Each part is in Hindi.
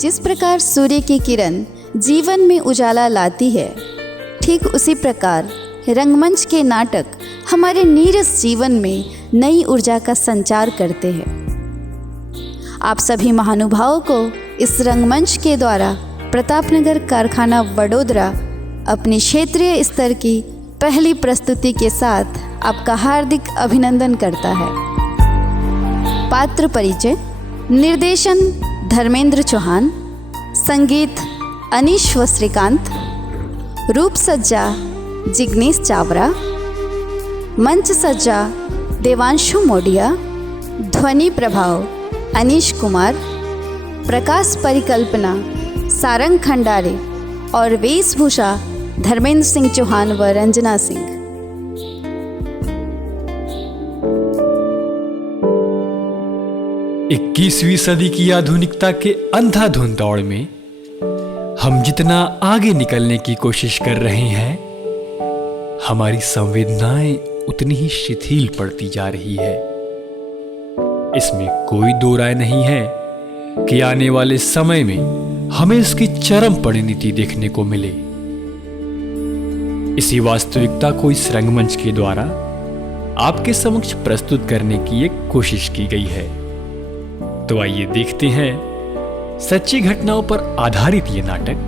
जिस प्रकार सूर्य की किरण जीवन में उजाला लाती है, ठीक उसी प्रकार रंगमंच के नाटक हमारे नीरस जीवन में नई ऊर्जा का संचार करते हैं। आप सभी महानुभावों को इस रंगमंच के द्वारा प्रतापनगर कारखाना वडोदरा अपनी क्षेत्रीय स्तर की पहली प्रस्तुति के साथ आपका हार्दिक अभिनंदन करता है। पात्र परिचय: निर्देशन धर्मेंद्र चौहान, संगीत अनीश व श्रीकांत, रूप सज्जा जिग्नेश चावरा, मंच सज्जा देवांशु मोडिया, ध्वनि प्रभाव अनीश कुमार, प्रकाश परिकल्पना सारंग खंडारे और वेशभूषा धर्मेंद्र सिंह चौहान व रंजना सिंह। इक्कीसवीं सदी की आधुनिकता के अंधाधुंध दौड़ में हम जितना आगे निकलने की कोशिश कर रहे हैं, हमारी संवेदनाएं उतनी ही शिथिल पड़ती जा रही है। इसमें कोई दो राय नहीं है कि आने वाले समय में हमें इसकी चरम परिणति देखने को मिले। इसी वास्तविकता को इस रंगमंच के द्वारा आपके समक्ष प्रस्तुत करने की एक कोशिश की गई है। तो आइए देखते हैं सच्ची घटनाओं पर आधारित ये नाटक,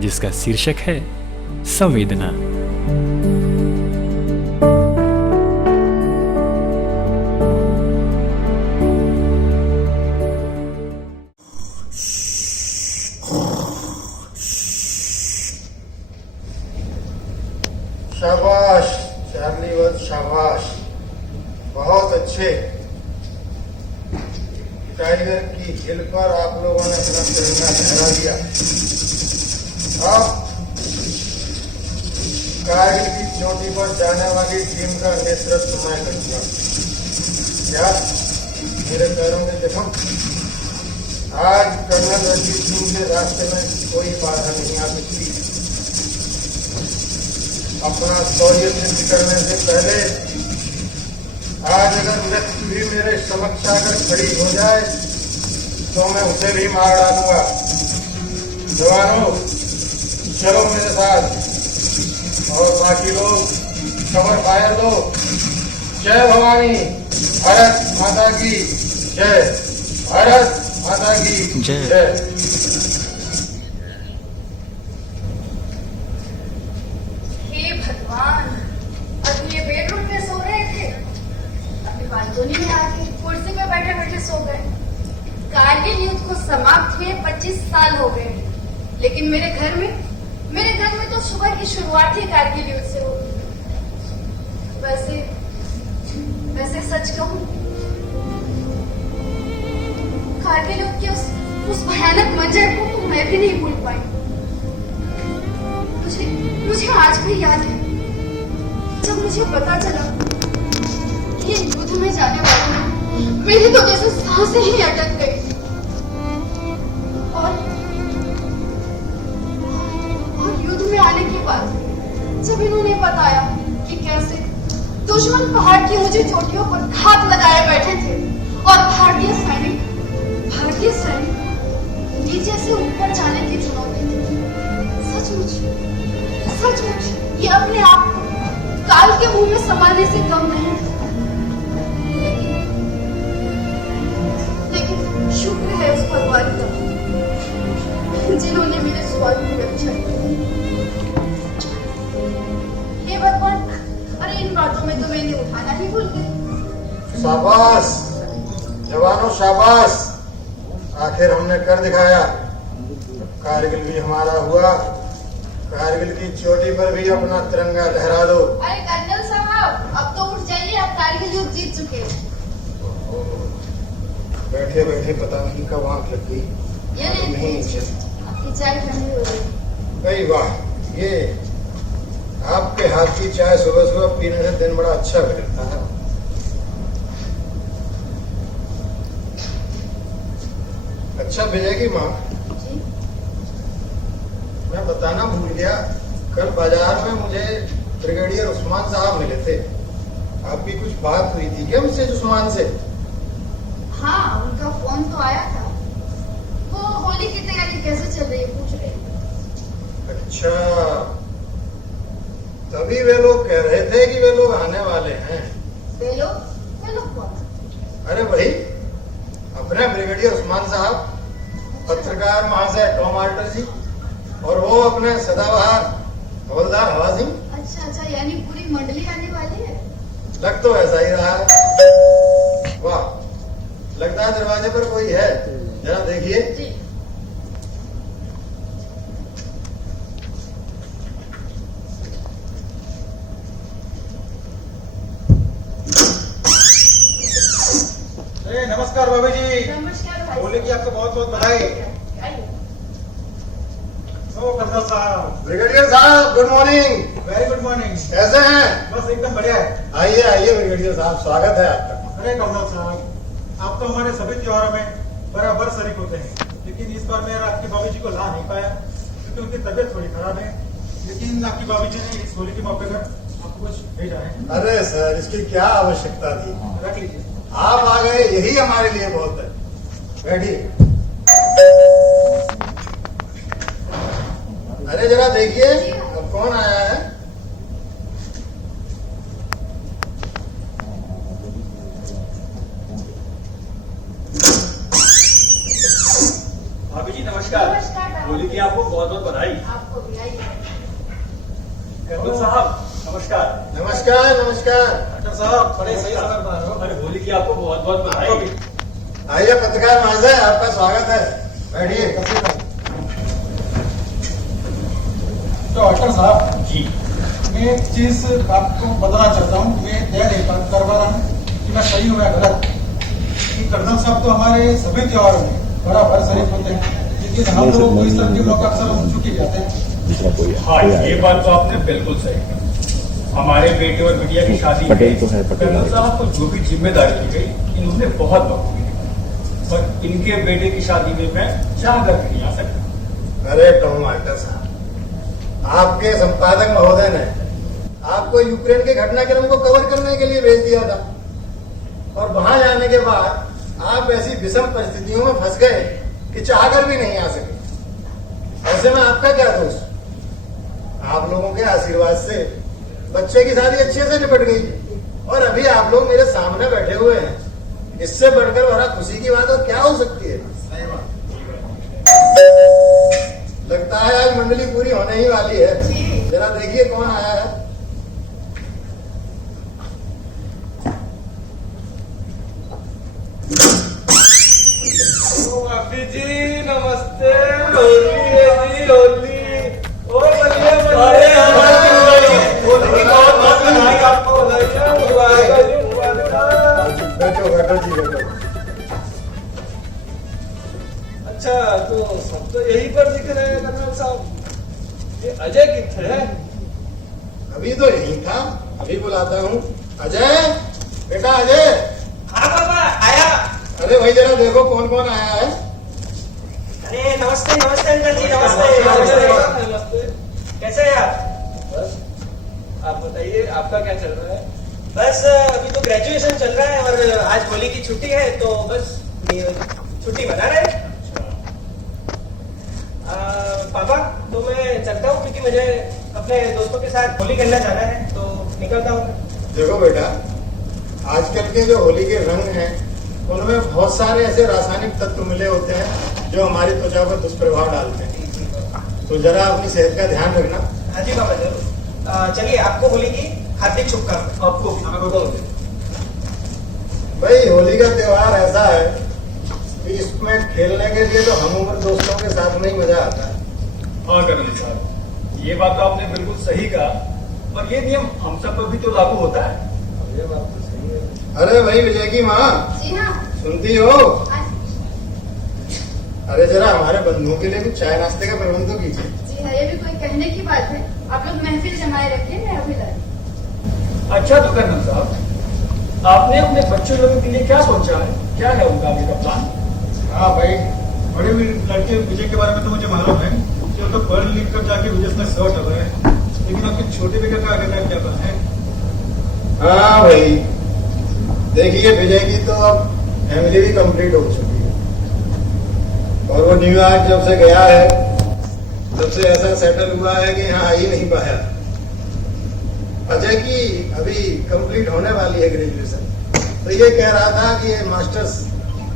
जिसका शीर्षक है संवेदना। शाबाश चार्ली वध, शाबाश, बहुत अच्छे। टाइगर की हिल पर आप लोगों ने अपना तिरंगा लहरा दिया। अब कारगिल की चोटी पर जाने वाली टीम का नेतृत्व मैं करूंगा। क्या मेरे पैरों में जख्म? आज कर्नल रणजीत सिंह के रास्ते में कोई बाधा नहीं आ सकती। अपना शौर्य सिद्ध करने से पहले आज अगर मृत्यु भी मेरे समक्ष आकर खड़ी हो जाए तो मैं उसे भी मार डालूंगा। जवानों, चलो मेरे साथ, और बाकी लोग कवर फायर दो। जय भवानी, भारत माता की जय, भारत माता की जय। बालकनी में आके कुर्सी पे बैठे बैठे सो गए। कारगिल युद्ध को समाप्त हुए 25 साल हो गए, लेकिन मेरे घर में तो सुबह की शुरुआत ही कारगिल युद्ध से होगी। वैसे सच कहूं, कारगिल युद्ध के उस भयानक मंजर को तो मैं भी नहीं भूल पाई। मुझे आज भी याद है जब मुझे पता चला ये युद्ध में जाने वाले, मेरी तो जैसे सांसें ही अटक गई। और युद्ध में आने के बाद जब इन्होंने बताया कि कैसे दुश्मन पहाड़ की ऊंची चोटियों पर घात लगाए बैठे थे और भारतीय सैनिक नीचे से ऊपर जाने की चुनौती थी, सचमुच ये अपने आप को काल के मुंह में समाने से कम नहीं। शुक्र है उस भगवान का जिन्होंने मेरे स्वास्थ्य की रक्षा की। हे भगवान, अरे इन बातों में तो मैंने उठाना ही भूल गई। शाबाश जवानों, शाबाश, आखिर हमने कर दिखाया। कारगिल भी हमारा हुआ। कारगिल की चोटी पर भी अपना तिरंगा लहरा दो। अरे कर्नल साहब, अब तो उठ जाइए, आप कारगिल युद्ध जीत चुके। बैठे बैठे पता नहीं कब आंख लग गई। आपकी चाय ठंडी हो गई। अरे वाह, ये आपके हाथ की चाय सुबह सुबह पीने से दिन बड़ा अच्छा गुजरता है। अच्छा विजय की माँ, मैं बताना भूल गया, कल बाजार में मुझे ब्रिगेडियर उस्मान साहब मिले थे। आपकी कुछ बात हुई थी क्या मिसेज उस्मान से? हाँ, उनका फोन तो आया था। वो होली होली की तैयारी कैसे चल रही है पूछ रहे हैं। अच्छा, तभी वे लोग कह रहे थे कि वे लोग आने वाले हैं। वे लोग कौन? अरे भाई, अपने ब्रिगेडियर उस्मान साहब, पत्रकार महाशय टॉम आल्टर जी, और वो अपने सदाबहार हवलदार हवा सिंह। अच्छा, यानी पूरी मंडली आने वाली है। लग तो ऐसा ही रहा है। वाह, लगता है दरवाजे पर कोई है, जरा देखिए। जी। नमस्कार भाभी जी। नमस्कार भाई। होली की आपको बहुत बहुत बधाई। आइए। ओ कर्नल साहब, ब्रिगेडियर साहब, good morning. Very good morning. कैसे हैं? बस एकदम बढ़िया है। आइए आइए ब्रिगेडियर साहब, स्वागत है आपका। अरे कर्नल साहब, आप तो हमारे सभी त्योहारों में बराबर शरीक होते हैं, लेकिन इस बार मैं आपकी भाभी जी को ला नहीं पाया क्योंकि उनकी तबीयत थोड़ी खराब है। लेकिन आपकी भाभी जी ने इस होली के मौके पर आपको कुछ भेजा है। अरे सर, इसकी क्या आवश्यकता थी? रख लीजिए। आप आ गए, यही हमारे लिए बहुत है। बैठिए। अरे जरा देखिए, अब कौन आया है? भाभी जी नमस्कार। नमस्कार। होली की आपको बहुत बहुत बधाई। आपको भी आइए। कर्नल साहब नमस्कार। नमस्कार नमस्कार। डॉक्टर साहब, बड़े सही समय पर आए हो। अरे होली की आपको बहुत बहुत आपको बधाई। भी। आइए पत्रकार महाशय, आपका स्वागत है। बैठिए। तो डॉक्टर साहब जी मैं एक चीज आपको बताना चाहता हूँ। मैं तय नहीं कर पा रहा हूँ कि मैं सही हूँ या गलत। कि कर्नल साहब तो हमारे सभी त्योहारों में बराबर शरीक होते हैं, लेकिन हम लोग को इस तरह के मौका अक्सर हम चुके जाते हैं। हाँ, ये बात तो आपने बिल्कुल सही कही। हमारे बेटे और बिटिया की शादी में पटेल तो है, पटेल कर्नल है। साहब को जो भी जिम्मेदारी दी गई, इन्होंने बहुत बखूबी निभाई। पर इनके बेटे की शादी में मैं जाकर भी नहीं आ सकता। अरे टॉम आल्टर साहब, आपके संपादक महोदय ने आपको यूक्रेन के घटनाक्रम को कवर करने के लिए भेज दिया था, और वहां जाने के बाद आप ऐसी विषम परिस्थितियों में फंस गए कि चाहकर भी नहीं आ सके। ऐसे में आपका क्या दोष? आप लोगों के आशीर्वाद से बच्चे की शादी अच्छे से निपट गई, और अभी आप लोग मेरे सामने बैठे हुए हैं। इससे बढ़कर बड़ा खुशी की बात और क्या हो सकती है? सही बात। लगता है आज मंडली पूरी होने ही वाली है। जी। जरा देखिए कौन आया है। भाभी जी नमस्ते। होली है जी, होली। ओ बलिए बलिए। होली की बहुत बहुत बधाई आपको। बैठो बैठो जी, बैठो। अच्छा, तो सब तो यही पर दिख रहे हैं कर्नल साहब। ये अजय कितने है? अभी तो यही था, अभी बुलाता हूँ। अजय, बेटा अजय। हाँ बाबा, आया। अरे भाई जरा देखो कौन कौन आया है। अरे नमस्ते नमस्ते अंकल जी, नमस्ते। नमस्ते। कैसे हैं आप? बस आप बताइए, आपका क्या चल रहा है? बस अभी तो ग्रेजुएशन चल रहा है और आज होली की छुट्टी है, तो बस छुट्टी मना रहे हैं। पापा, तो मैं चलता हूँ क्योंकि मुझे अपने दोस्तों के साथ होली खेलना जाना है, तो निकलता हूँ। देखो बेटा, आजकल के जो होली के रंग हैं, उनमें बहुत सारे ऐसे रासायनिक तत्व मिले होते हैं जो हमारी त्वचा पर दुष्प्रभाव डालते हैं। तो जरा अपनी सेहत का ध्यान रखना। हाँ जी पापा, जरूर। चलिए, आपको होली की हार्दिक शुभकामनाएं। आपको भाई होली का त्योहार ऐसा है कि इसमें खेलने के लिए तो हम उम्र दोस्तों के साथ में ही मजा आता है। हाँ कर्नल साहब, ये बात तो आपने बिल्कुल सही कहा, और ये नियम हम सब पर भी तो लागू होता है। ये बात तो सही है। अरे भाई विजय की माँ, जी हाँ। सुनती हो? हाँ अरे जरा हमारे बंधुओं के लिए कुछ चाय नाश्ते का प्रबंध तो कीजिए। जी हाँ, ये भी कोई कहने की बात है। आप लोग महफिल जमाए रखिए, मैं अभी लाई। अच्छा, तो कर्नल साहब, आपने अपने बच्चों लोगों के लिए क्या सोचा है? क्या है उनका आगे का प्लान? हाँ भाई, बड़े लड़के विजय के बारे में तो मुझे मालूम है कि वो तो पढ़ लिख कर जाके विजय में सर्ट हो गए, लेकिन आपके छोटे बेटे का आगे का क्या प्लान है? हाँ भाई, देखिए विजय की तो अब फैमिली भी कंप्लीट हो चुकी है, और वो न्यूयॉर्क जब से गया है तब से ऐसा सेटल हुआ है कि यहाँ आ ही नहीं पाया। अजय की अभी कंप्लीट होने वाली है ग्रेजुएशन, तो ये कह रहा था कि ये मास्टर्स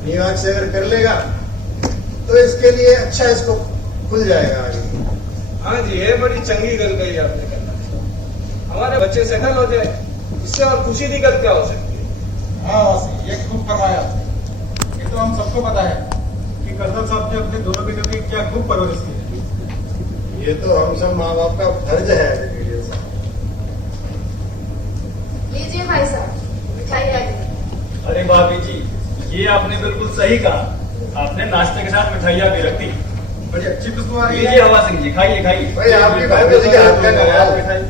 न्यूयॉर्क से अगर कर लेगा तो इसके लिए अच्छा इसको खुल जाएगा आगे। हाँ जी, ये बड़ी चंगी गल कही आपने करना। हमारे बच्चे सेटल हो जाए, इससे और खुशी की गल क्या हो सकती है। हाँ वासी, ये खूब फरमाया। ये तो हम सबको पता है कि कर्नल साहब ने अपने दोनों बेटों की क्या खूब परवरिश की है। ये तो हम सब माँ बाप का फर्ज है। लीजिए भाई साहब, मिठाई आ गई। अरे भाभी जी, ये आपने बिल्कुल सही कहा। आपने नाश्ते के साथ मिठाइयाँ भी रख दी। बड़ी अच्छी खुशबू आ रही लीजिए है। हवा सिंह जी, खाइए खाइए। भाई आपकी भाभी जी के हाथ का कमाल है। मिठाई।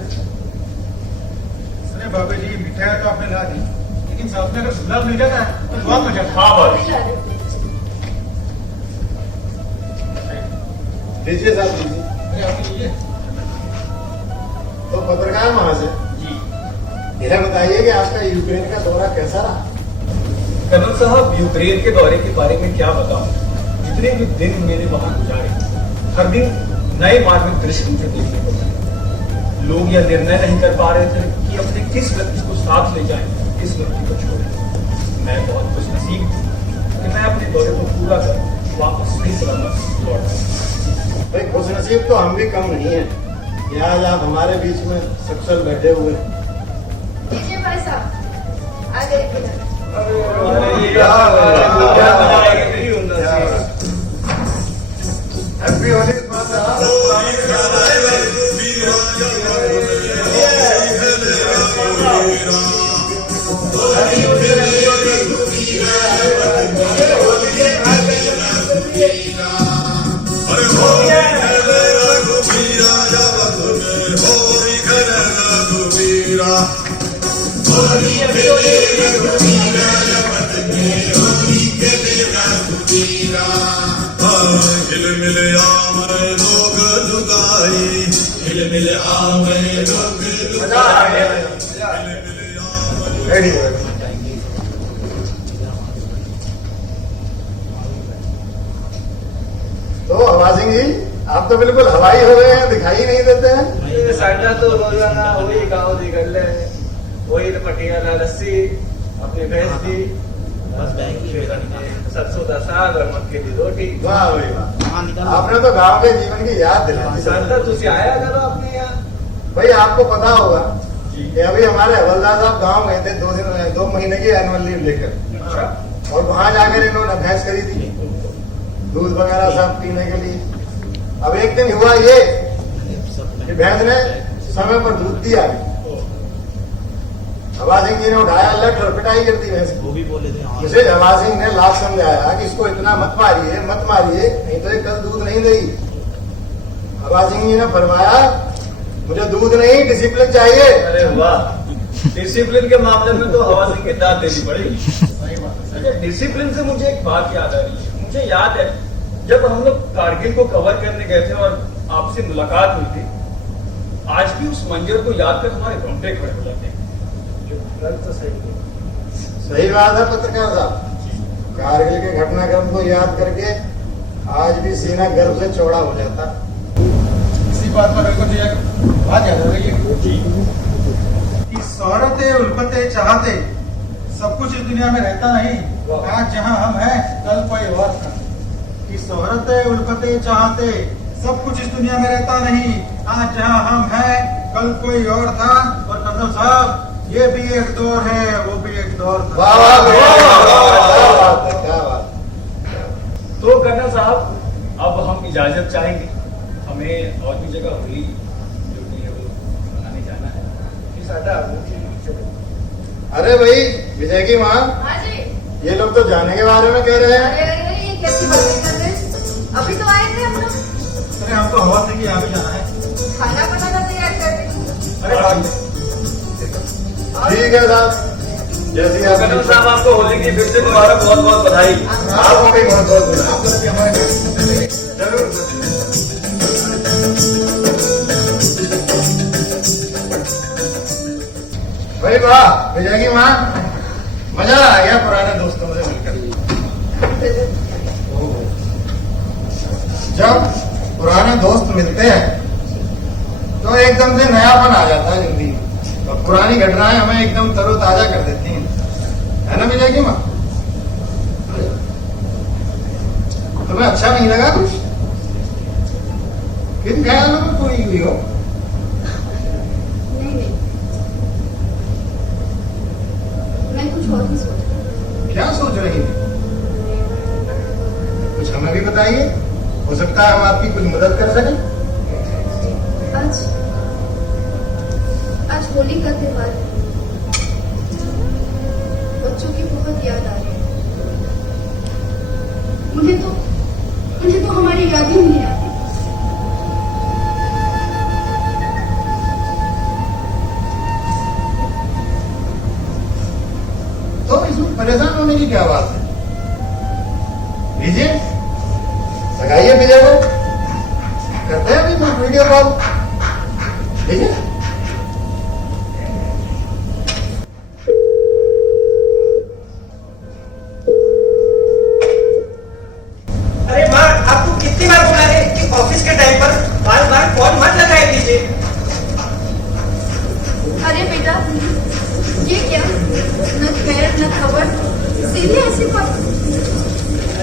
अरे बाबा जी, मिठाई तो आपने ला दी, लेकिन साथ में अगर गुलाब मिल जाता है तो बहुत मजा आता है। हाँ भाभी। लीजिए साहब लीजिए। अरे आप लीजिए। तो पत्रकार महाशय जी यह बताइए कि आपका यूक्रेन का दौरा कैसा रहा? कर्नल साहब, यूक्रेन के दौरे के बारे में क्या बताऊं। जितने भी दिन मेरे वहां गुजारे, हर दिन नए मार्मिक दृश्य मुझे देखने को मिले। लोग यह निर्णय नहीं कर पा रहे थे कि अपने किस व्यक्ति को साथ ले जाएं, किस व्यक्ति को छोड़ें। मैं बहुत खुशनसीब हूं कि मैं अपने दौरे को पूरा कर वापस सही सलामत लौट आया। भाई खुशनसीब तो हम भी कम नहीं है कि आज आप हमारे बीच में सकुशल बैठे हुए हैं। लीजिए भाई साहब, आ गई खिला। हैप्पी होली साहब। रेडी तो हवा सिंह जी, आप तो बिल्कुल हवाई हो गए हैं, दिखाई नहीं देते हैं। ये साडा तो रोजाना वही गाँव दी कर ले, वही पटियाला लस्सी, अपनी भैंस दी, सरसों का साग और मक्के की रोटी। वाह भाई वाह, आपने तो गांव के जीवन की याद दिला दी। साडा तुझे आया करो अपने यहाँ। भाई आपको पता होगा कि अभी हमारे हवलदार साहब गांव गए थे 2 महीने की एनुअल लीव लेकर, और वहां जाकर इन्होंने भैंस खरीदी, दूध वगैरह सब पीने के लिए। अब एक दिन हुआ ये कि भैंस ने समय पर दूध दिया, हवा सिंह जी ने उठाया लठ और पिटाई कर दी भैंस को। मुझे हवा सिंह ने लास्ट समझाया कि इसको इतना मत मारिए नहीं तो ये कल दूध नहीं देगी। हवा सिंह जी ने फरमाया मुझे दूध नहीं डिसिप्लिन चाहिए। अरे वाह, डिसिप्लिन के मामले में तो हवा सिंह की दाद देनी पड़ेगी। सही बात है। अच्छा, डिसिप्लिन से मुझे एक बात याद आ रही है। मुझे याद है जब हम लोग कारगिल को कवर करने गए थे और आपसे मुलाकात हुई थी, आज भी उस मंजर को याद कर हमारे रोंगटे खड़े हो जाते हैं। तो सही सही बात है पत्रकार साहब, कारगिल के घटनाक्रम को याद करके आज भी सीना गर्व से चौड़ा हो जाता। इसी बात पर मेरे को तो एक बात याद आ रही है कि शोहरते उल्फते चाहते सब कुछ इस दुनिया में रहता नहीं। आज जहाँ हम हैं कल कोई और था। कि शोहरते उल्फते चाहते सब कुछ इस दुनिया में रहता नहीं, आज जहाँ हम हैं कल कोई और था। और कर्नल साहब, ये भी एक दौर है, वो भी एक दौर था। वाह वाह क्या बात है, क्या बात। तो कर्नल साहब, अब हम इजाजत चाहेंगे, हमें और भी जगह होली जो भी है वो मनाने जाना है। कि साडा अरे भाई विजय की माँ, हाँ जी। ये लोग तो जाने के बारे में कह रहे हैं। अरे अरे, ये कैसी बातें कर रहे हैं? अभी तो आए थे हम लोग, अरे हमको हवा से यहाँ भी जाना है। खाना बनाना तैयार कर रहे अरे बात ठीक है साहब, जैसी आप कर्नल साहब, आपको होली की फिर से दोबारा बहुत बहुत बधाई। आपको भी बहुत बहुत बधाई। जरूर। भाई वाह विजय की माँ, मजा आ गया पुराने दोस्तों से मिलकर। जब पुराने दोस्त मिलते हैं तो एकदम से नयापन आ जाता है जिंदगी में और पुरानी घटनाएं हमें एकदम तरोताजा कर देती हैं, है ना विजय की माँ? तुम्हें अच्छा नहीं लगा कुछ? किन ख्यालों में खोई हुई हो? नहीं नहीं, मैं कुछ और ही सोच रही हूँ। क्या सोच रही थी? कुछ हमें भी बताइए, हो सकता है हम आपकी कुछ मदद कर सकें। आज आज होली का त्योहार है। बच्चों की बहुत याद आ रही है। उन्हें तो हमारी याद ही नहीं आती। तो इसमें परेशान होने की क्या बात है? लीजिए, लगाइए विजय को, करते हैं अभी वीडियो कॉल। लीजिए। अरे माँ, आपको कितनी बार बोला है कि ऑफिस के टाइम पर बार बार फोन मत लगाए दीजिए। अरे बेटा, ये क्या? न खैर न खबर, सीधे ऐसी बात।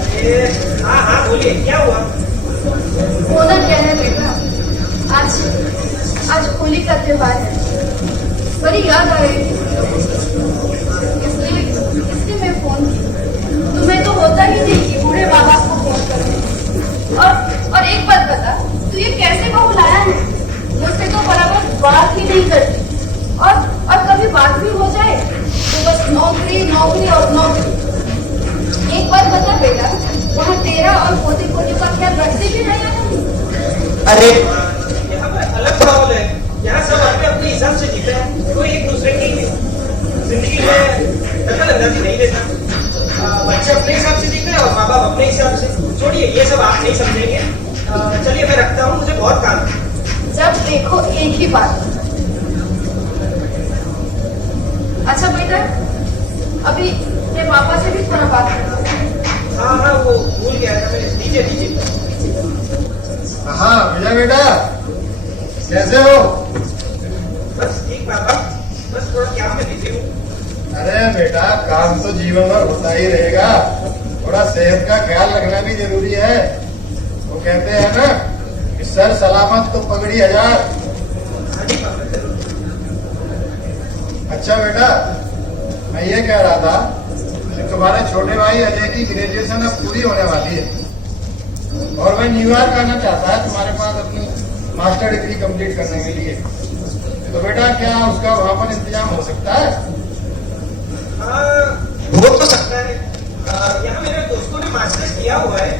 अरे हाँ हाँ बोलिए, क्या हुआ? होना क्या है बेटा, आज होली का त्योहार है। बड़ी याद आ रही थी, इसलिए मैं फोन की। तुम्हें तो होता ही नहीं कि बूढ़े माँ बाप को फोन करो। और एक बात बता, तू ये कैसे बहू लाया है? मुझसे तो बराबर बात ही नहीं करती, और कभी बात भी हो जाए तो बस नौकरी नौकरी और नौकरी। एक बात बता बेटा, वहाँ तेरा और पोते पोते का ख्याल रखते भी नहीं है? अरे यहाँ पर अलग माहौल है। यहाँ सब अपने अपने हिसाब से जीते हैं, कोई एक दूसरे की जिंदगी में दखल अंदाजी नहीं देता। बच्चे अपने हिसाब से जीते हैं और माँ बाप अपने हिसाब से। छोड़िए, ये सब आप नहीं समझेंगे। चलिए मैं रखता हूँ, मुझे बहुत काम है। जब देखो एक ही बात। अच्छा बेटा, अभी तेरे पापा से भी थोड़ा बात करना। हाँ हाँ, वो भूल गया था मैं। दीजिए दीजिए। हाँ विजय बेटा, कैसे हो? बस ठीक पापा, बस थोड़ा काम में बिजी हूँ। अरे बेटा, काम तो जीवन भर होता ही रहेगा, थोड़ा सेहत का ख्याल रखना भी जरूरी है। वो कहते हैं ना कि सर सलामत तो पगड़ी हजार। हाँ जी पापा, जरूर। अच्छा बेटा, मैं ये कह रहा था कि तुम्हारे छोटे भाई अजय की ग्रेजुएशन अब पूरी होने वाली है और वह न्यूयॉर्क आना चाहता है तुम्हारे पास अपनी मास्टर डिग्री कंप्लीट करने के लिए। तो बेटा, क्या उसका वहां पर इंतजाम हो सकता है? हाँ, हो तो सकता है। यहाँ मेरे दोस्तों ने मास्टर्स किया हुआ है,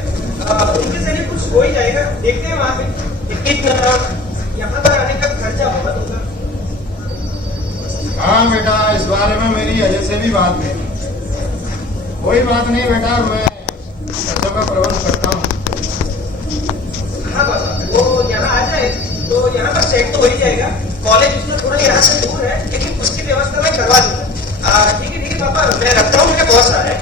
उनके जरिए कुछ हो ही जाएगा। देखते हैं वहाँ पे। लेकिन यहाँ पर आने का खर्चा बहुत होगा। हाँ बेटा, इस बारे में मेरी अजय से भी बात हुई। कोई बात नहीं बेटा, मैं पैसों का प्रबंध करता हूँ। हाँ बाबा, वो यहाँ आ जाए तो यहाँ पर सेट तो हो ही जाएगा। कॉलेज उसमें थोड़ा यहाँ से दूर है, लेकिन उसकी व्यवस्था मैं करवा दूंगा। ठीक है पापा, मैं रखता हूँ, मुझे बहुत सारा है।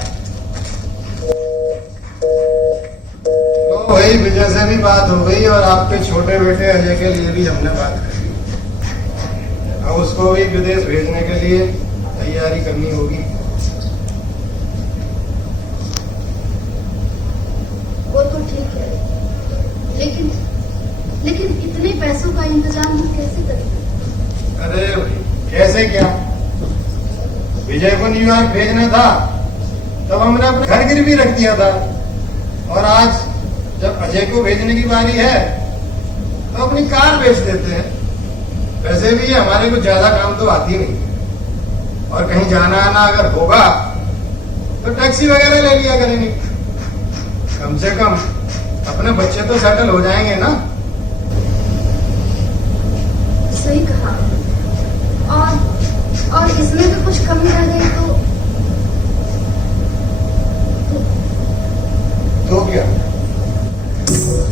तो वही विजय से भी बात हो गई और आपके छोटे बेटे अजय के लिए भी हमने बात करी। अब उसको भी विदेश भेजने के लिए तैयारी करनी होगी। वो तो ठीक है, लेकिन इतने पैसों का इंतजाम हम कैसे करेंगे? अरे कैसे क्या, विजय को न्यूयॉर्क भेजना था तब हमने अपना घर गिरवी रख दिया था, और आज जब अजय को भेजने की बारी है तो अपनी कार बेच देते हैं। वैसे भी हमारे को ज्यादा काम तो आती नहीं, और कहीं जाना आना अगर होगा तो टैक्सी वगैरह ले लिया करेंगे। कम से कम अपने बच्चे तो सेटल हो जाएंगे ना। सही कहा। और इसमें भी कुछ कमी रह गई तो क्या?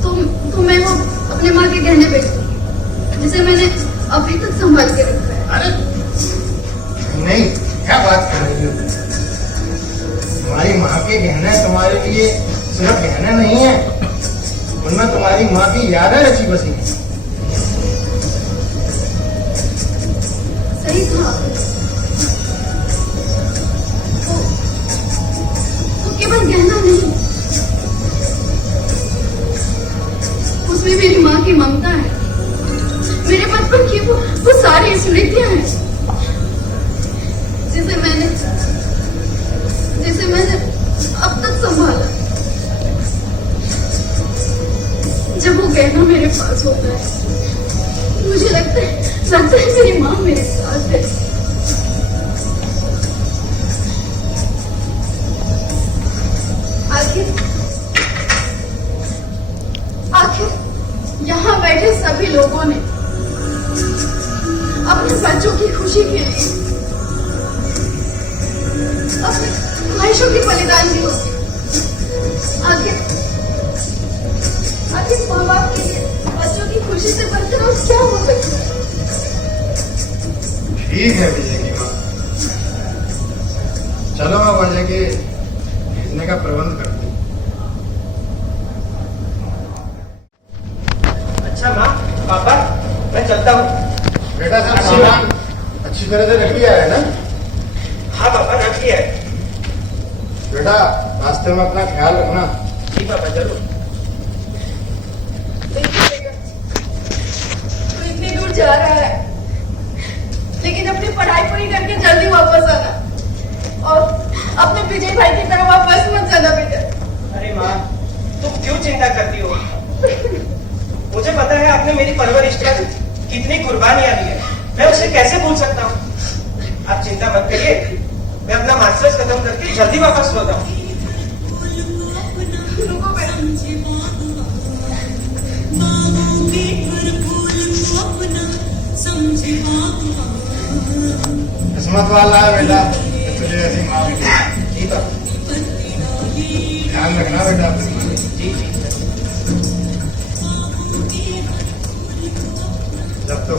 तो मैं वो अपने माँ के गहने बेच दूंगी, जिसे मैंने अभी तक संभाल के रखा है। अरे नहीं, क्या बात कर रही हो? तुम्हारी माँ के गहने तुम्हारे लिए सिर्फ गहने नहीं है, उनमें तुम्हारी माँ की यादें रची बसी हैं। सही कहा आपने। वो केवल गहना नहीं, उसमें मेरी माँ की ममता है, मेरे बचपन की वो सारी स्मृतियां हैं जिसे मैंने अब तक संभाला। जब वो गहना मेरे पास होता है मुझे लगता है मेरी माँ मेरे साथ है। आखिर यहाँ बैठे सभी लोगों ने अपने बच्चों की खुशी के लिए अपने ख्वाहिशों की बलिदान दी होगी। आखिर माँ बाप के लिए बच्चों की खुशी से बढ़कर और क्या हो सकता है। ठीक है विजय की माँ, चलो मैं वजह के भेजने का प्रबंध करती हूँ। अच्छा माँ, पापा, मैं चलता हूँ। बेटा सब सामान अच्छी तरह से रख लिया है ना? हाँ पापा, रख लिया है। बेटा रास्ते में अपना ख्याल रखना। जी पापा, जरूर। देखिएगा, तो इतनी दूर जा रहा है, लेकिन अपनी पढ़ाई पूरी करके जल्दी वापस आना और अपने विजय भाई की तरह वापस मत जाना बेटा। अरे माँ, तुम क्यों चिंता करती हो? मुझे पता है आपने मेरी परवरिश पर कितनी कुर्बानियां दी है, मैं उसे कैसे भूल सकता हूँ। आप चिंता मत करिए, मैं अपना मास्टर्स खत्म करके जल्दी वापस लौटा हूँ। किस्मत वाला है बेटा कि तुझे ऐसी माँ मिली। जी पापा। ध्यान रखना बेटा अपनी माँ। जी जी। जब तो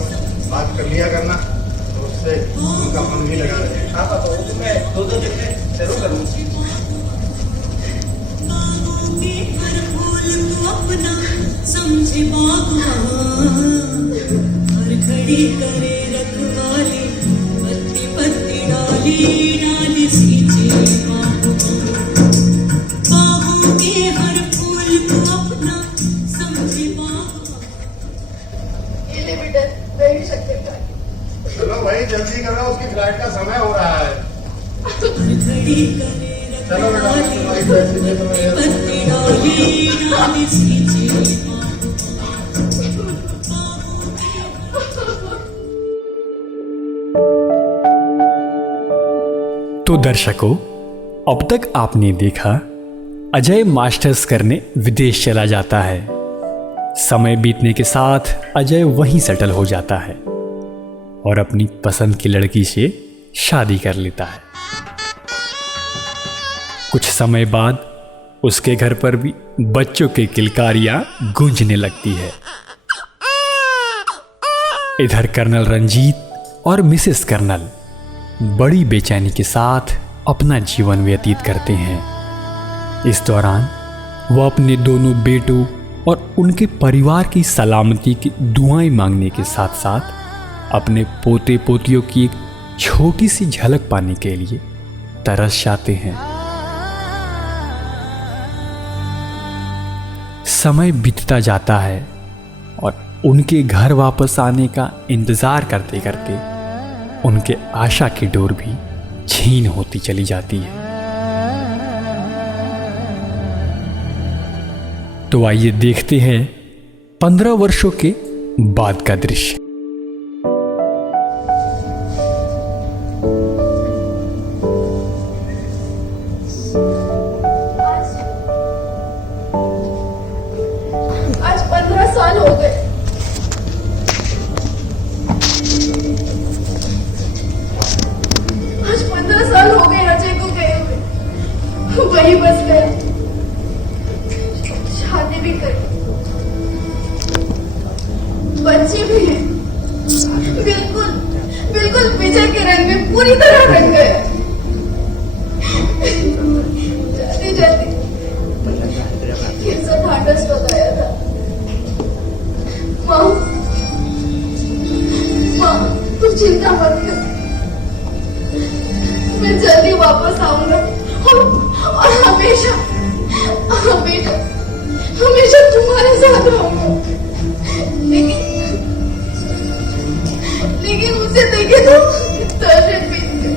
बात कर लिया करना तो उससे उनका मन भी लगा रहे। हाँ पापा, वो तो मैं दो जगह जरूर करूँगी। अपना समझे बागवान, हर घड़ी करे रखवाली, पत्ती पत्ती डाली डाली सींचे बागों के हर फूल को अपना समझे बागवान। ये ले बेटा, बैठ सकते हैं। चलो भाई जल्दी करो, उसकी फ्लाइट का समय हो रहा है। हर घड़ी करे चलो बेटा, तुम्हारी पैसे दे दो मेरे। पत्ती डाली डाली सींचे तो दर्शकों, अब तक आपने देखा अजय मास्टर्स करने विदेश चला जाता है। समय बीतने के साथ अजय वहीं सेटल हो जाता है और अपनी पसंद की लड़की से शादी कर लेता है। कुछ समय बाद उसके घर पर भी बच्चों की किलकारियां गूंजने लगती है। इधर कर्नल रंजीत और मिसेस कर्नल बड़ी बेचैनी के साथ अपना जीवन व्यतीत करते हैं। इस दौरान वह अपने दोनों बेटों और उनके परिवार की सलामती की दुआएं मांगने के साथ साथ अपने पोते पोतियों की एक छोटी सी झलक पाने के लिए तरस जाते हैं। समय बीतता जाता है और उनके घर वापस आने का इंतजार करते करते उनके आशा की डोर भी छीन होती चली जाती है। तो आइए देखते हैं 15 वर्षों के बाद का दृश्य। आज 15 साल हो गए। आज 15 साल हो गए अजय को गए हुए। वहीं बस गए, शादी भी करी, बच्चे भी हैं। बिल्कुल बिल्कुल विजय के रंग में पूरी तरह रंग गए। जाते जाते कैसा ढांढस बताया था। मत कर। मैं जल्दी वापस आऊंगा और हमेशा हमेशा हमेशा तुम्हारे साथ रहूंगा। लेकिन उसे देखे तो दर्द पीते।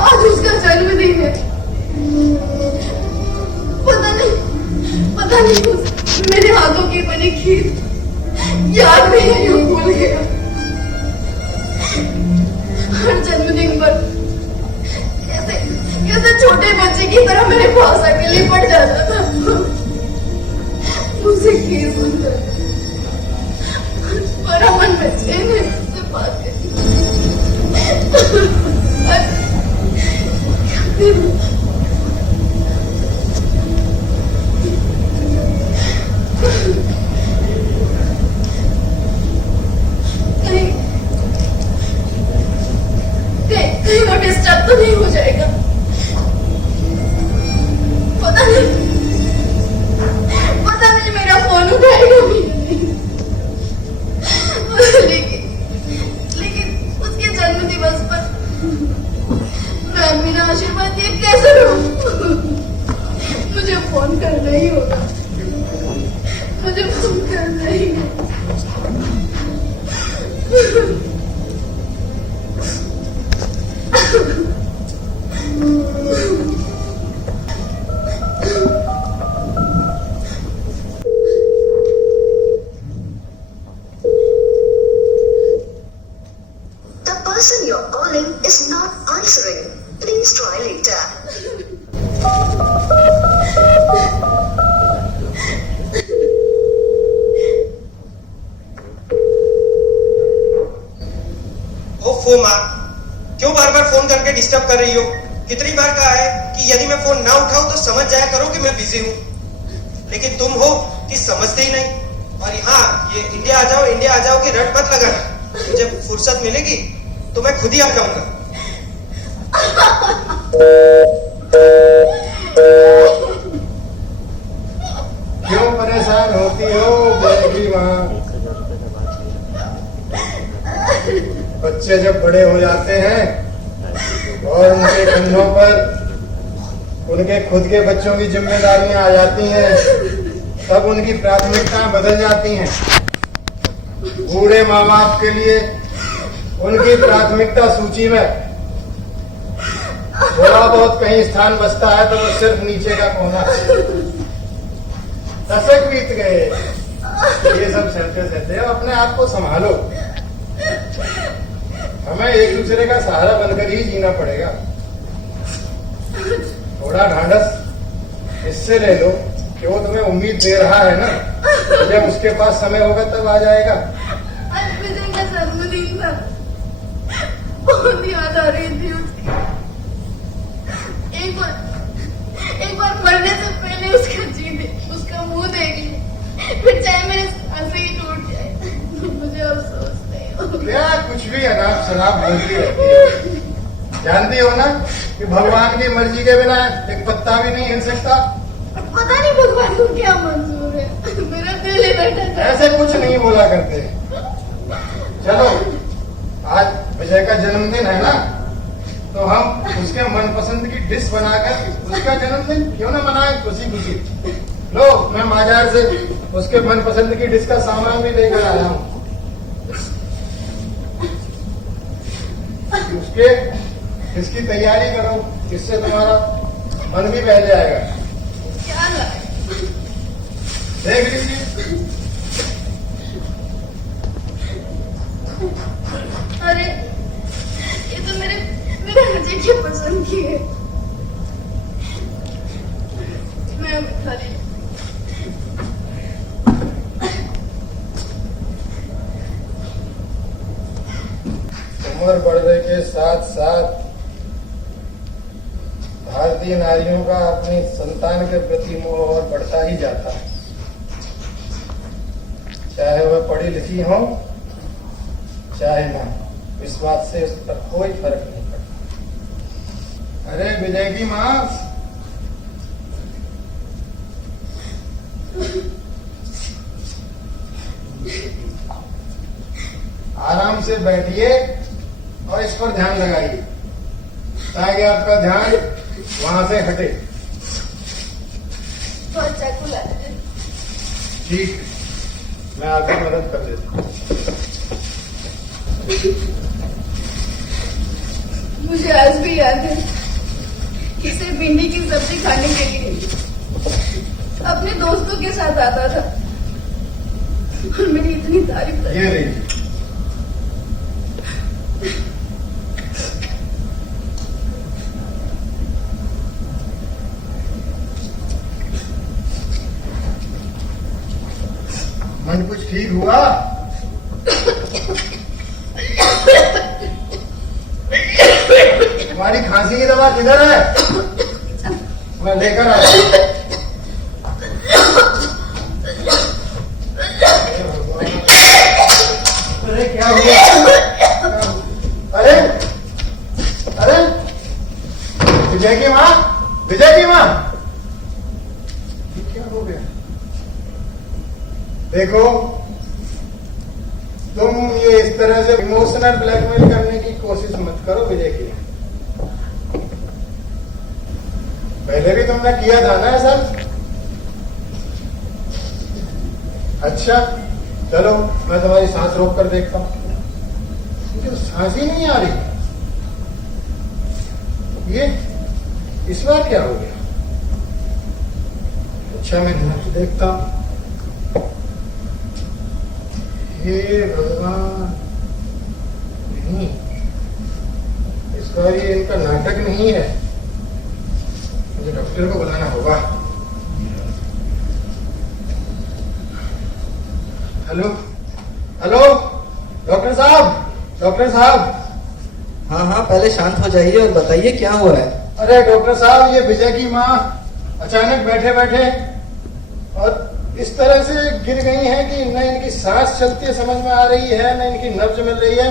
आज उसका जन्मदिन है। पता नहीं मेरे हाथों की बनी खीर याद नहीं है, यूं भूल गया। हर जन्मदिन पर कैसे छोटे बच्चे की तरह मेरे पास आके लिपट जाता था, मुझे खीर बनता बड़ा मन बेचैन है उससे बात करनी। कहीं वो डिस्टर्ब तो नहीं हो जाएगा? पता नहीं मेरा फोन उठाएगा भी नहीं। लेकिन उसके जन्म दिवस पर मैं बिना आशीर्वाद दिए कैसे रहूं? मुझे फोन करना ही होगा, मुझे फोन करना ही होगा। The person you're calling is not answering. Please try later. ओफो माँ, क्यों बार बार फोन करके डिस्टर्ब कर रही हो? कितनी बार कहा है कि यदि मैं फोन ना उठाऊं तो समझ जाया करो कि मैं बिजी हूँ, लेकिन तुम हो कि समझते ही नहीं। और हाँ, ये इंडिया आ जाओ की रट मत लगाना। मुझे फुर्सत मिलेगी तो मैं खुद ही आ जाऊंगा। क्यों परेशान होती हो बेबी माँ? बच्चे जब बड़े हो जाते हैं और उनके कंधों पर उनके खुद के बच्चों की जिम्मेदारियां आ जाती हैं, तब उनकी प्राथमिकताएं बदल जाती हैं। बूढ़े माँ बाप के लिए उनकी प्राथमिकता सूची में थोड़ा बहुत कहीं स्थान बचता है तो वो सिर्फ नीचे का कोना। दशक बीत गए, ये सब सहते सहते अपने आप को संभालो। हमें एक दूसरे का सहारा बनकर ही जीना पड़ेगा। थोड़ा ढांढस इससे ले लो कि वो तुम्हें उम्मीद दे रहा है ना, जब उसके पास समय होगा तब आ जाएगा। आज विजय का जन्मदिन था, बहुत याद आ रही थी उसकी। एक बार मरने से पहले उसका मुंह देख ली, फिर चाहे मेरे सांसें ही टूट जाए तो मुझे अफसोस नहीं होगा। क्या कुछ भी अनाप शनाप बोलती रहती है। जानती हो ना कि भगवान की मर्जी के बिना एक पत्ता भी नहीं हिल सकता। पता नहीं भगवान को क्या मंजूर है, मेरा दिल ही बैठा था। ऐसे कुछ नहीं बोला करते। चलो, आज विजय का जन्मदिन है ना, तो हम उसके मनपसंद की डिश बनाकर उसका जन्मदिन क्यों ना मनाएं खुशी खुशी। लो, मैं बाजार से उसके मनपसंद की डिश का सामान भी लेकर आया हूँ। उसके इसकी तैयारी करो, इससे तुम्हारा मन भी बह जाएगा। क्या लाए? देख लीजिए। अरे ये तो मेरे अजय की पसंद की है। मैं खा ली। उम्र बढ़ने के साथ साथ भारतीय नारियों का अपनी संतान के प्रति मोह और बढ़ता ही जाता है, चाहे वह पढ़ी लिखी हो चाहे ना। इस बात से उस पर कोई फर्क नहीं पड़ता। अरे विजय की माँ, आराम से बैठिए और इस पर ध्यान लगाइए ताकि आपका ध्यान वहां से हटे। तो चाकू ला दीजिए। ठीक है, मैं आपकी मदद कर देता हूँ। मुझे आज भी याद है इसे भिंडी की सब्जी खाने के लिए अपने दोस्तों के साथ आता था और मेरी इतनी तारीफ करता। ये लीजिए। मन कुछ ठीक हुआ? तुम्हारी खांसी की दवा किधर है? मैं लेकर आता हूं। अरे क्या हुआ? अरे अरे विजय की माँ, विजय की माँ, ये क्या हो गया? देखो, तुम ये इस तरह से इमोशनल ब्लैकमेल करने की कोशिश मत करो विजय की। पहले भी तुमने किया था ना सब। अच्छा चलो, मैं तुम्हारी सांस रोक कर देखता हूं। मुझे सांस ही नहीं आ रही। ये इस बार क्या हो गया? अच्छा मैं नब्ज देखता हूं। हे भगवान, नहीं, इस बार ये इनका नाटक नहीं है। मुझे डॉक्टर को बुलाना होगा। हेलो हेलो, डॉक्टर साहब, डॉक्टर साहब। हाँ हाँ, पहले शांत हो जाइए और बताइए क्या हुआ है। अरे डॉक्टर साहब, ये विजय की माँ अचानक बैठे बैठे और इस तरह से गिर गई हैं कि न इनकी सांस चलती है समझ में आ रही है, न इनकी नब्ज मिल रही है।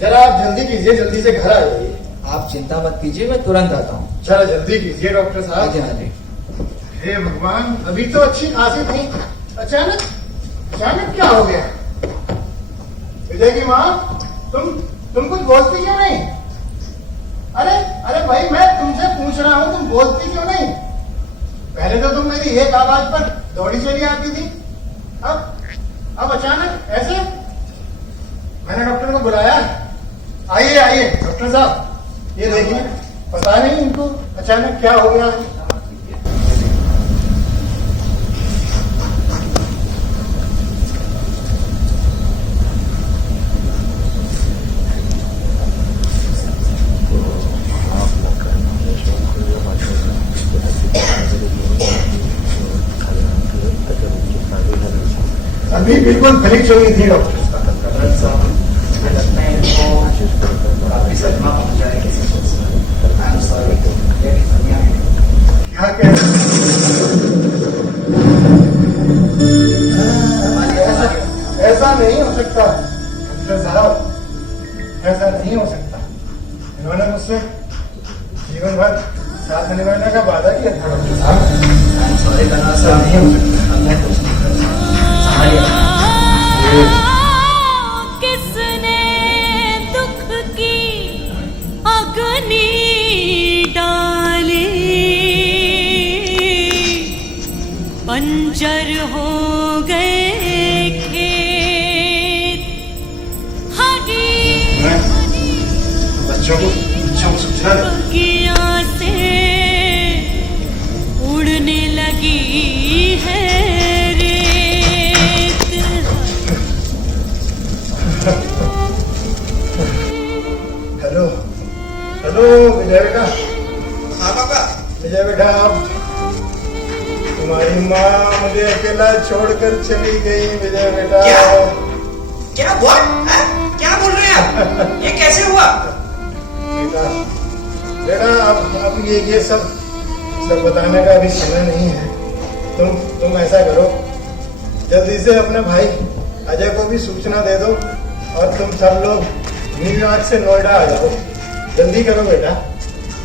जरा आप जल्दी कीजिए, जल्दी से घर आ जाइए। आप चिंता मत कीजिए, मैं तुरंत आता हूँ। जरा जल्दी कीजिए डॉक्टर साहब। हाँ जी। हे भगवान, अभी तो अच्छी खासी थी, अचानक अचानक क्या हो गया? विजय की माँ, तुम कुछ बोलती क्यों नहीं? अरे अरे भाई, मैं तुमसे पूछ रहा हूँ, तुम बोलती क्यों नहीं? पहले तो तुम मेरी एक आवाज पर दौड़ी चली आती थी, अब अचानक ऐसे। मैंने डॉक्टर को बुलाया। आइए आइए डॉक्टर साहब, ये देखिए, पता नहीं इनको अचानक क्या हो गया है। अभी बिल्कुल फ्रिज हुई थी डॉक्टर साहब। क्या कह रहे ऐसा नहीं हो सकता डॉक्टर साहब, ऐसा नहीं हो सकता। इन्होंने मुझसे जीवन भर साथ निभाने का वादा किया था डॉक्टर साहब। सॉरी करना, ऐसा नहीं हो सकता। मैं कुछ नहीं कर सकता। किसने दुख की अग्नि डाली, बंजर हो गए खेत हरी। बच्चों को सूचना दे। बगिया से उड़ने लगी है रेत। हेलो हेलो विजय बेटा। हाँ पापा। विजय बेटा, आप तुम्हारी माँ मुझे अकेला छोड़कर चली गई। विजय बेटा, क्या हुआ? क्या बोल रहे हैं आप? ये कैसे हुआ? बेटा बेटा, अब ये सब बताने का अभी समय नहीं है। तुम ऐसा करो, जल्दी से अपने भाई अजय को भी सूचना दे दो और तुम सब लोग न्यूयॉर्क से नोएडा आ जाओ। जल्दी करो बेटा।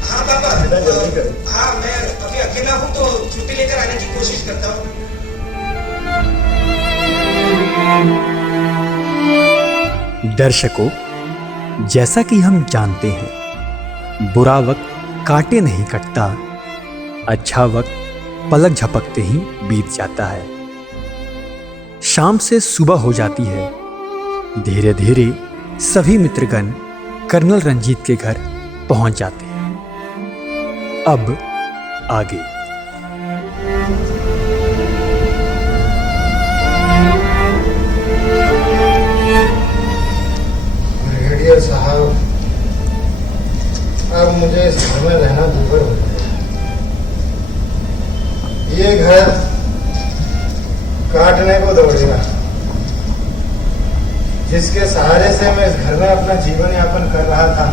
हाँ पापा, बेटा जल्दी करो। हाँ, मैं अभी अकेला हूँ तो छुट्टी लेकर आने की कोशिश करता हूँ। दर्शकों, जैसा कि हम जानते हैं, बुरा वक्त काटे नहीं कटता, अच्छा वक्त पलक झपकते ही बीत जाता है। शाम से सुबह हो जाती है। धीरे धीरे सभी मित्रगण कर्नल रंजीत के घर पहुंच जाते हैं। अब आगे। ब्रिगेडियर साहब, अब मुझे इस घर में रहना दूभर हो गया। ये घर काटने को दौड़ेगा, जिसके सहारे से मैं इस घर में अपना जीवन यापन कर रहा था।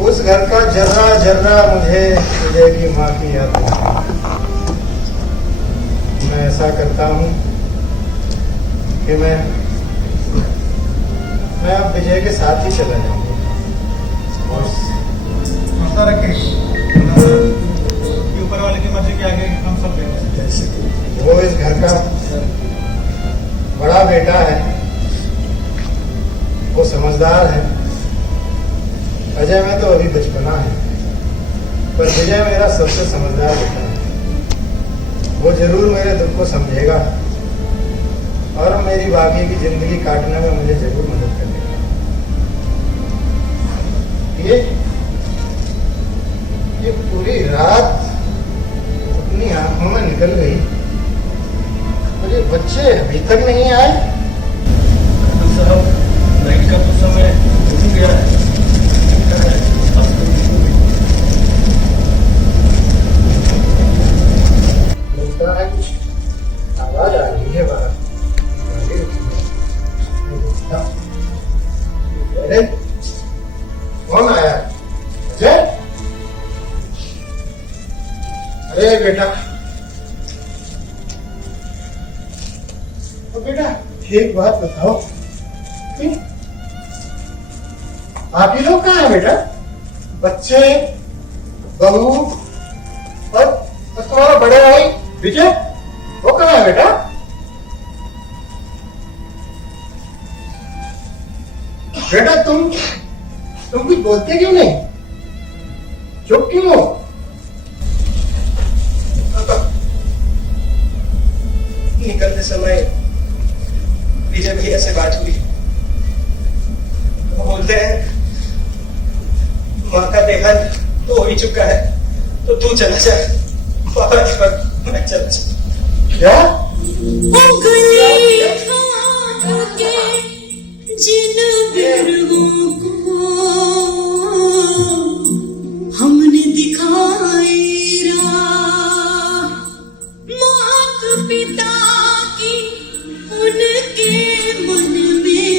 उस घर का जर्रा जर्रा मुझे विजय की माँ की याद आता है। मैं ऐसा करता हूँ कि मैं अब विजय के साथ ही चला जाऊंगा। भरोसा रखें, ऊपर वाले की मर्जी के आगे हम सब बेटे। वो इस घर का बड़ा बेटा है, वो समझदार है। अजय में तो अभी बचपना है, पर विजय मेरा सबसे समझदार बेटा है। वो जरूर मेरे दुख को समझेगा और मेरी बाकी की जिंदगी काटने में मुझे जरूर मदद करेगा। ये पूरी रात अपनी आंखों में निकल गई और ये बच्चे अभी तक नहीं आए। साहब, नाइट का तो समय हो गया है। लगता है कुछ आवाज आ रही है बाहर। अरे कौन आया? अजय? अरे बेटा, बेटा एक बात बताओ, आप ही लोग कहाँ हैं बेटा? बच्चे, बहू और तुम्हारा बड़े भाई विजय, वो कहाँ है बेटा? बेटा तुम कुछ बोलते क्यों नहीं? चुप क्यों हो? निकलते समय विजय भैया से बात हुई। वो बोलते हैं माँ का देहांत तो हो ही चुका है, तो तू चला जा। पापा के पर मैं चला जा। क्या? उंगली थाम के जिन बिरहों को हमने दिखाई राह, मात पिता की उनके मन में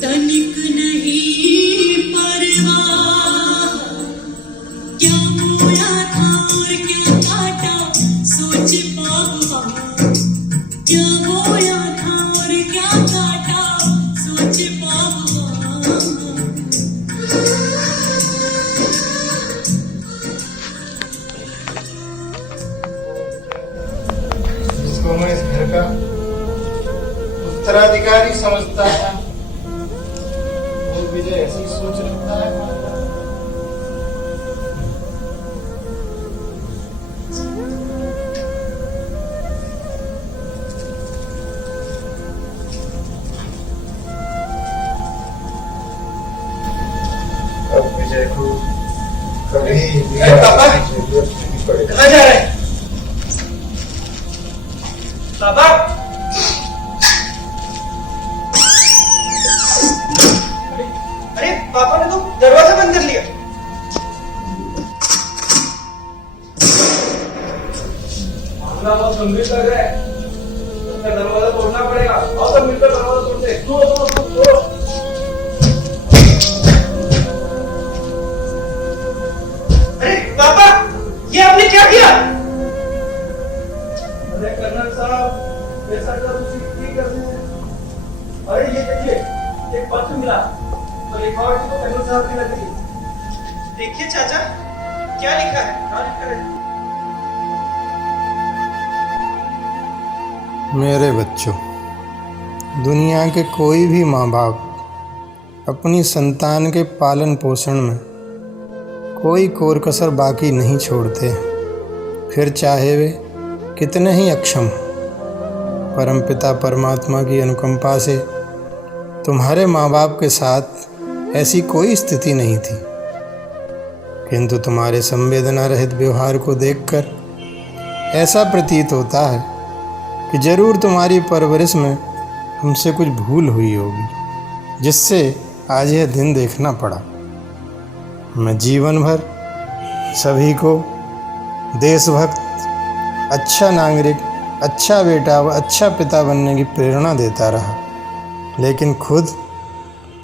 तनिक नहीं परवाह। क्या बोया था और क्या काटा सोच पाऊंगा, क्या बोया था और क्या काटा सोच पाऊंगा। जिसको मैं इस घर का उत्तराधिकारी समझता था, वो विजय ऐसी सोच रखता है। अब विजय को कभी पापा? जरूरत नहीं पड़ेगी। कहाँ जा रहे हैं? पापा? अरे पापा ने तो दरवाजा बंद कर लिया। मामला बहुत गंभीर लग रहा है, उसका दरवाजा तोड़ना पड़ेगा। और सब मिलकर दरवाजा तोड़ते हैं। तोड़ो। अरे पापा, ये आपने क्या किया? अरे कर्नल साहब, ऐसा कर उसी करते हैं। अरे ये देखिए, एक पत्र मिला तो लिखावट तो कर्नल साहब की लग रही। देखिए चाचा, क्या लिखा है? मेरे बच्चों, दुनिया के कोई भी माँ बाप अपनी संतान के पालन पोषण में कोई कोर कसर बाकी नहीं छोड़ते, फिर चाहे वे कितने ही अक्षम। परमपिता परमात्मा की अनुकंपा से तुम्हारे माँ बाप के साथ ऐसी कोई स्थिति नहीं थी, किंतु तुम्हारे संवेदना रहित व्यवहार को देखकर ऐसा प्रतीत होता है कि जरूर तुम्हारी परवरिश में हमसे कुछ भूल हुई होगी, जिससे आज यह दिन देखना पड़ा। मैं जीवन भर सभी को देशभक्त, अच्छा नागरिक, अच्छा बेटा व अच्छा पिता बनने की प्रेरणा देता रहा, लेकिन खुद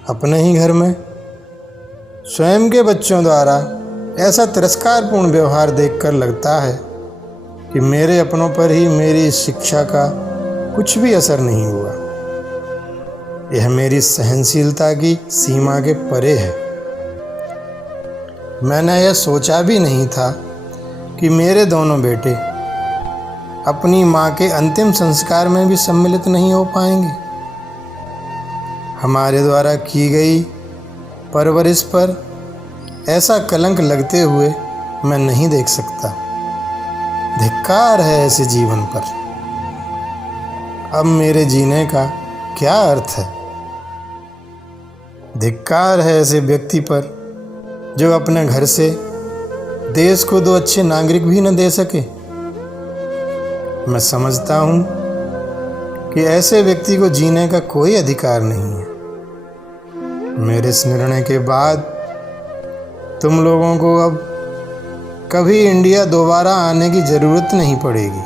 अपने ही घर में स्वयं के बच्चों द्वारा ऐसा तिरस्कारपूर्ण व्यवहार देखकर लगता है कि मेरे अपनों पर ही मेरी इस शिक्षा का कुछ भी असर नहीं हुआ। यह मेरी सहनशीलता की सीमा के परे है। मैंने यह सोचा भी नहीं था कि मेरे दोनों बेटे अपनी माँ के अंतिम संस्कार में भी सम्मिलित नहीं हो पाएंगे। हमारे द्वारा की गई परवरिश पर ऐसा कलंक लगते हुए मैं नहीं देख सकता। धिक्कार है ऐसे जीवन पर। अब मेरे जीने का क्या अर्थ है? धिक्कार है ऐसे व्यक्ति पर जो अपने घर से देश को 2 अच्छे नागरिक भी न दे सके। मैं समझता हूँ कि ऐसे व्यक्ति को जीने का कोई अधिकार नहीं है। मेरे इस निर्णय के बाद तुम लोगों को अब कभी इंडिया दोबारा आने की ज़रूरत नहीं पड़ेगी।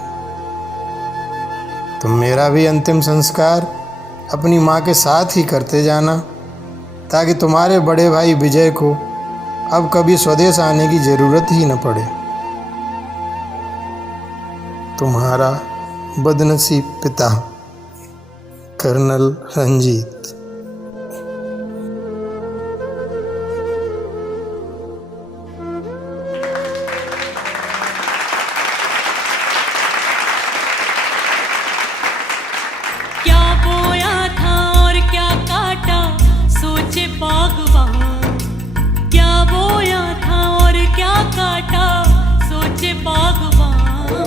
तुम मेरा भी अंतिम संस्कार अपनी माँ के साथ ही करते जाना, ताकि तुम्हारे बड़े भाई विजय को अब कभी स्वदेश आने की ज़रूरत ही न पड़े। तुम्हारा बदनसीब पिता, कर्नल रंजीत।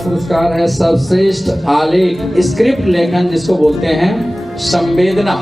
पुरस्कार है सर्वश्रेष्ठ आलेख स्क्रिप्ट लेखन, जिसको बोलते हैं संवेदना।